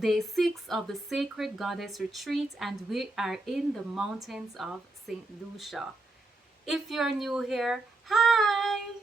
day 6 of the Sacred Goddess Retreat, and we are in the mountains of St. Lucia. If you're new here, hi!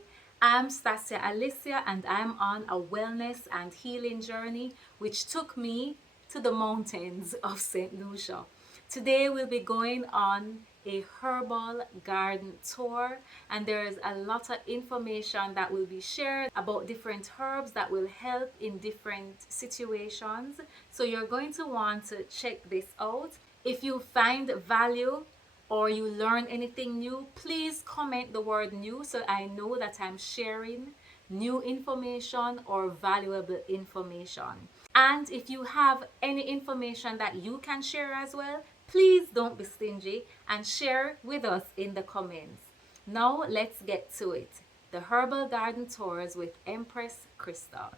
I'm Stasia Alicia, and I'm on a wellness and healing journey which took me to the mountains of St. Lucia. Today we'll be going on a herbal garden tour, and there is a lot of information that will be shared about different herbs that will help in different situations. So you're going to want to check this out. If you find value or you learn anything new, please comment the word new so I know that I'm sharing new information or valuable information. And if you have any information that you can share as well, please don't be stingy and share with us in the comments. Now let's get to it. The Herbal Garden Tours with Empress Crystal.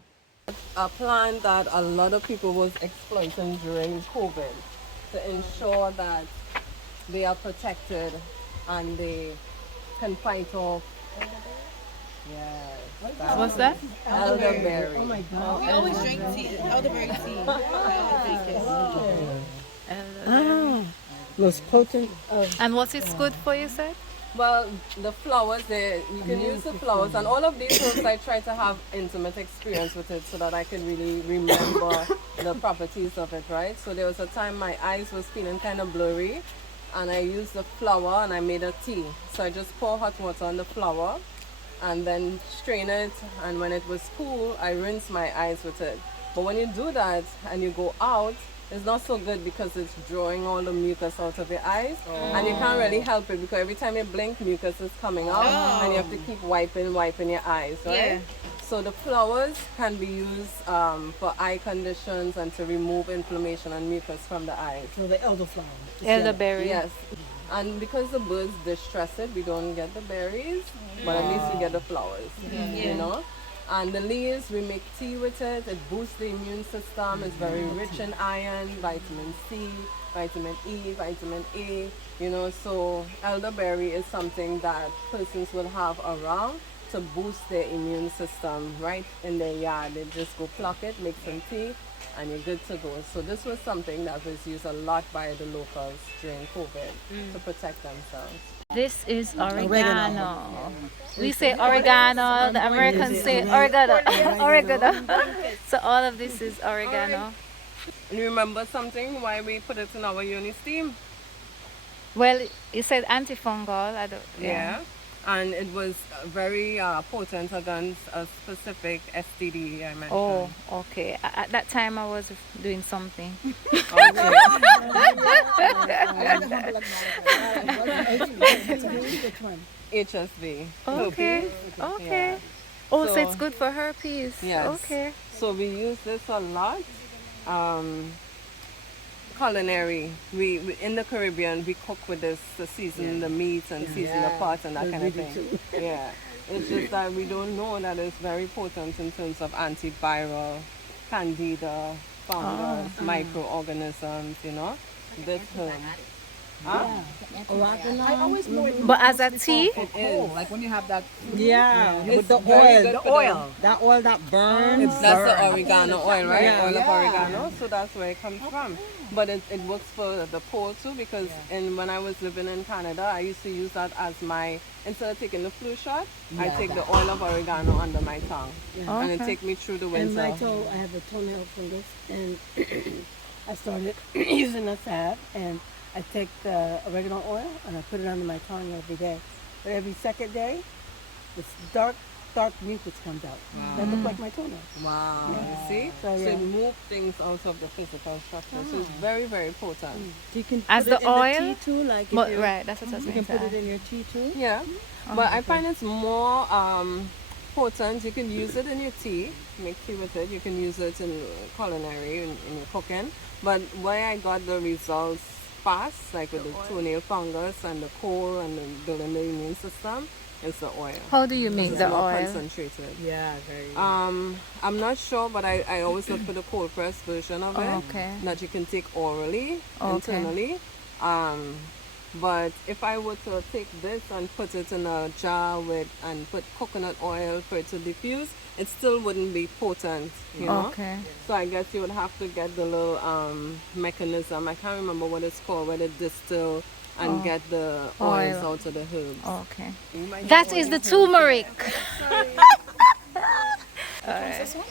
A plant that a lot of people was exploiting during COVID to ensure that they are protected and they can fight off. Yes. What's that? Elderberry. Oh my God. We always drink tea, elderberry tea. Most potent And what is good for, you said? Well, the flowers, you can use the flowers, and all of these herbs I try to have intimate experience with it so that I can really remember the properties of it, right? So there was a time my eyes was feeling kind of blurry, and I used the flower and I made a tea. So I just pour hot water on the flower and then strain it, and when it was cool, I rinse my eyes with it. But when you do that and you go out, it's not so good because it's drawing all the mucus out of your eyes, and you can't really help it because every time you blink, mucus is coming out, and you have to keep wiping your eyes, right? Yeah. So the flowers can be used for eye conditions and to remove inflammation and mucus from the eyes. so the elderflower. Elderberry. Yes. And because the birds distress it, we don't get the berries, but at least we get the flowers, you know? And the leaves, we make tea with it. It boosts the immune system. It's very rich in iron, vitamin C, vitamin E, vitamin A, you know. So elderberry is something that persons will have around to boost their immune system right in their yard. They just go pluck it, make some tea, and you're good to go. So this was something that was used a lot by the locals during COVID to protect themselves. This is oregano. We say oregano, the Americans say oregano. Oregano. So all of this is oregano. And you remember something why we put it in our uni steam? Well, you said antifungal. I don't. Yeah. And it was very potent against a specific STD I mentioned. Oh, okay. At that time, I was doing something. Okay. Which one? HSV. Okay. herpes. Okay. Yeah. Oh, so So- it's good for herpes. Yes. Okay. So we use this a lot. Culinary. We in the Caribbean we cook with this to season the meats and season the pots and that kind of thing. Yeah. It's just that we don't know that it's very potent in terms of antiviral, candida, fungus, microorganisms, you know. This herb. I always know it But as a tea, It is. like when you have that. Yeah, It's with the very oil, good the for oil, that oil that burns. That's the oregano oil, right? Yeah. Oil of oregano. So that's where it comes from. But it works for the poor too, because when I was living in Canada, I used to use that as my, instead of taking the flu shot, I take the oil of oregano under my tongue. And it take me through the And my winter. toe, I have a toenail fungus, and I started using a salve, and I take the oregano oil and I put it under my tongue every day. But every second day, this dark mucus comes out. That looks like my toenail. Wow. You see? So, So yeah. it moves things out of the physical structure. So it's very, very potent. You can As put it the in oil? the tea too, like if but you, right, that's what I was you going can to put it ask. in your tea too. Yeah. But I find it's more potent. You can use it in your tea, make tea with it. You can use it in culinary, in your cooking. But where I got the results fast, like with the toenail fungus and the cold and the building the immune system, is the oil. How do you make It's the more oil? concentrated. Yeah, very. I'm not sure, but I always look for the cold pressed version of it Okay. that you can take orally, Okay. internally. But if I were to take this and put it in a jar and put coconut oil for it to diffuse, it still wouldn't be potent, you know. Okay. So I guess you would have to get the little mechanism. I can't remember what it's called, where they distill and get the oils Oil. out of the herbs. Okay. That is the turmeric. This one?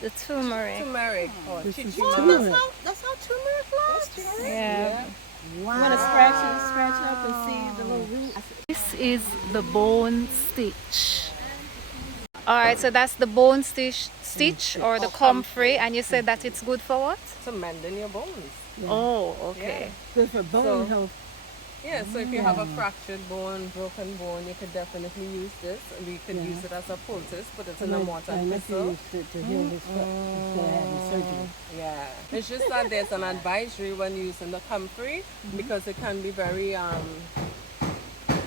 The turmeric. Turmeric. This is Chichima. turmeric. That's how turmeric looks. Yeah. Wow. I'm gonna scratch it up and see the little root. This is the bone stitch. All right, so that's the bone stitch or the comfrey, and you said that it's good for what? To mending your bones. Oh, okay. Good for bone So- health. Yeah, so if you have a fractured bone, broken bone, you could definitely use this. We could use it as a poultice, put it in a mortar and I pestle. used it to heal this instead of having surgery. Yeah, it's just that there's an advisory when using the comfrey because it can be very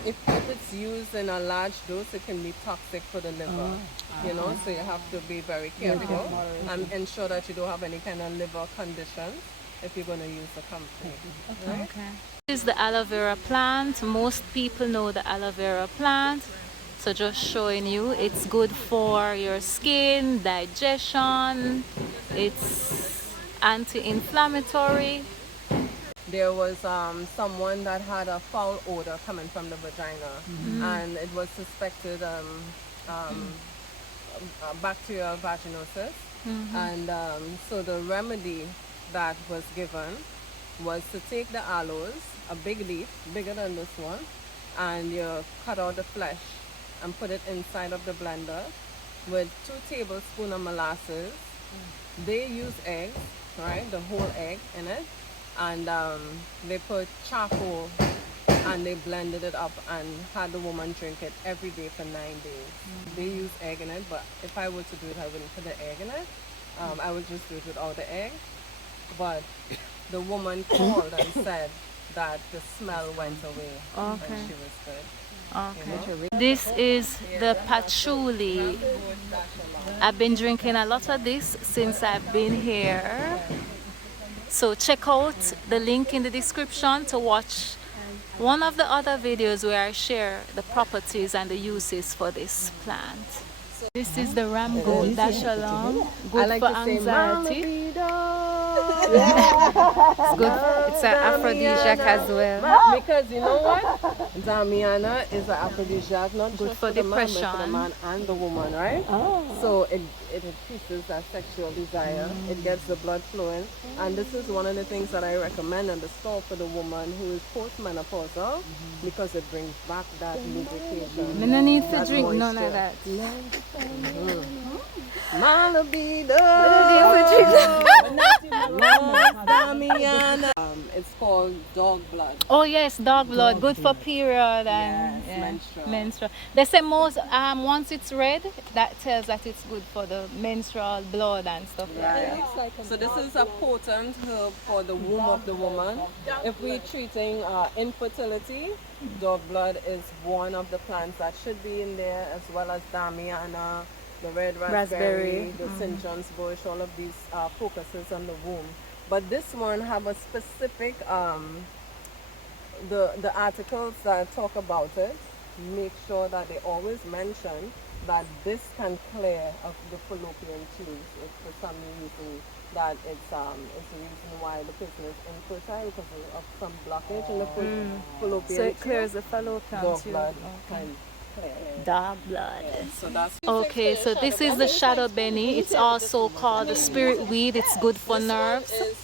if it's used in a large dose, it can be toxic for the liver. You know, so you have to be very careful and ensure that you don't have any kind of liver condition if you're going to use the comfrey. Right? Okay. This is the aloe vera plant. Most people know the aloe vera plant. So just showing you, it's good for your skin, digestion. It's anti-inflammatory. There was someone that had a foul odor coming from the vagina, and it was suspected bacterial vaginosis. And so the remedy that was given was to take the aloes, a big leaf, bigger than this one, and you cut out the flesh and put it inside of the blender with 2 tablespoons of molasses. They use eggs, right, the whole egg in it, and they put charcoal and they blended it up and had the woman drink it every day for 9 days. They use egg in it, but if I were to do it, I wouldn't put the egg in it. I would just do it without the egg. But the woman called and said that the smell went away and she was good. Okay. This is the patchouli. I've been drinking a lot of this since I've been here. So check out the link in the description to watch one of the other videos where I share the properties and the uses for this plant. This is the ramgoat dashalong, good for anxiety. It's good. It's an aphrodisiac as well. Because you know what? Damiana is an aphrodisiac, not Good just for the man, but for the depression. man and the woman, right? So it increases that sexual desire. It gets the blood flowing. And this is one of the things that I recommend in the store for the woman who is postmenopausal because it brings back that lubrication. I don't need to that drink none of moisture. that. Malabido. Damiana. It's called dog blood. Oh yes, dog blood, good for period and Yes, menstrual. They say most once it's red, that tells that it's good for the menstrual blood and stuff like that. Right. So this is a potent herb for the womb of the woman. If we're treating infertility, dog blood is one of the plants that should be in there, as well as damiana, the red raspberry, the St. John's bush. All of these focuses on the womb. But this one have a specific the articles that talk about it. Make sure that they always mention that this can clear of the fallopian tubes if for some reason that it's the reason why the person is infertile because of some blockage in the fallopian So it tube. clears the fallopian Dog tube. blood can clear. Dog blood. So that's Okay, so this is the shadow benny. It's also called the spirit weed. It's good for nerves. is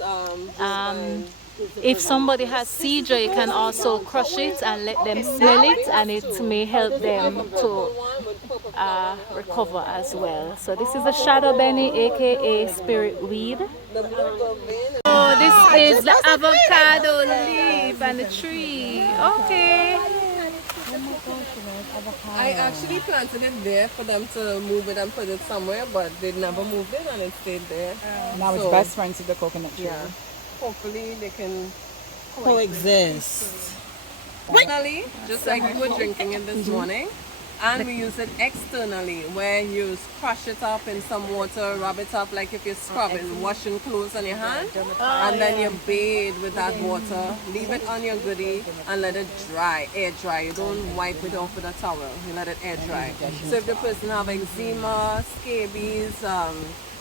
If somebody has seizure, you can also crush it and let them smell it, and it may help them to recover as well. So this is the shadow benny, aka spirit weed. Oh, this is the avocado leaf and the tree. Okay. I actually planted it there for them to move it and put it somewhere, but they never moved it and it stayed there. Now it's So, best friends with the coconut tree. Yeah. Hopefully they can Coexist. Finally, just like we were drinking it this morning, And we use it externally, where you crush it up in some water, rub it up like if you're scrubbing, washing clothes on your hand, and then you bathe with that water, leave it on your goodie, and let it dry, air dry. You don't wipe it off with a towel, you let it air dry. So if the person have eczema, scabies,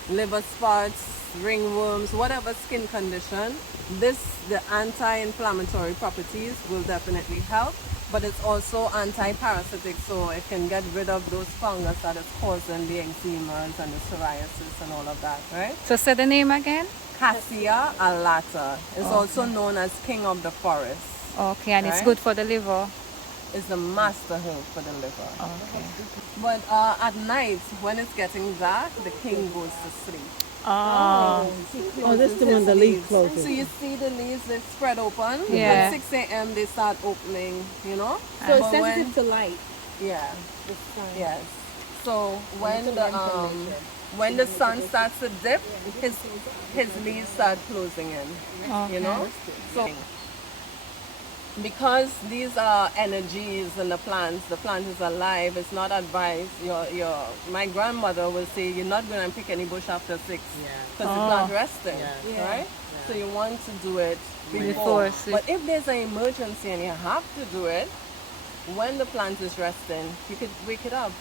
liver spots, ringworms, whatever skin condition, the anti-inflammatory properties will definitely help. But it's also anti-parasitic, so it can get rid of those fungus that is causing the eczemas and the psoriasis and all of that, right? So say the name again. Cassia alata is also known as king of the forest. Okay, and it's Right. good for the liver. It's the master herb for the liver. Okay. But at night, when it's getting dark, the king goes to sleep. Oh. Oh, that's the one the leaf closes. So you see the leaves, they spread open. Yeah. At 6 a.m. they start opening, you know? So it's But sensitive to light. Yeah. Yes. So when the sun starts to dip, his leaves start closing in. You know? So because these are energies in the plant is alive, it's not advised. My grandmother will say you're not going to pick any bush after 6 because the plant resting, right? So you want to do it before. But if there's an emergency and you have to do it, when the plant is resting, you could wake it up.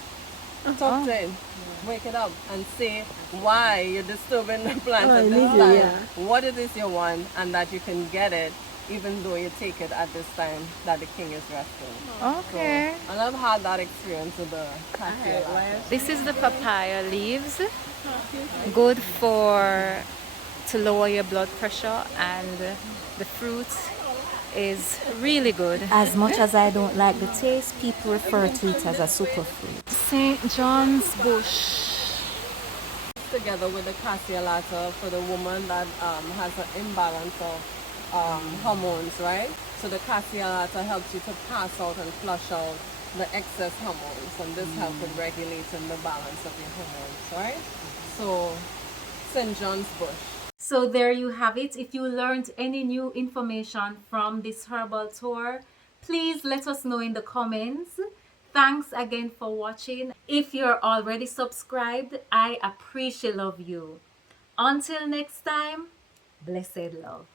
Talk to it. Wake it up and say why you're disturbing the plant at this time, what it is you want, and that you can get it even though you take it at this time that the king is resting. Okay. So, and I've had that experience with the cassia. This is the papaya leaves. Good to lower your blood pressure, and the fruit is really good. As much as I don't like the taste, people refer to it as a superfood. St. John's bush. Together with the cassia latta for the woman that has an imbalance of hormones, right? So the cassia latta helps you to pass out and flush out the excess hormones, and this helps with regulating the balance of your hormones, right? So St. John's bush. So there you have it. If you learned any new information from this herbal tour, please let us know in the comments. Thanks again for watching. If you're already subscribed, I appreciate you. Until next time, blessed love.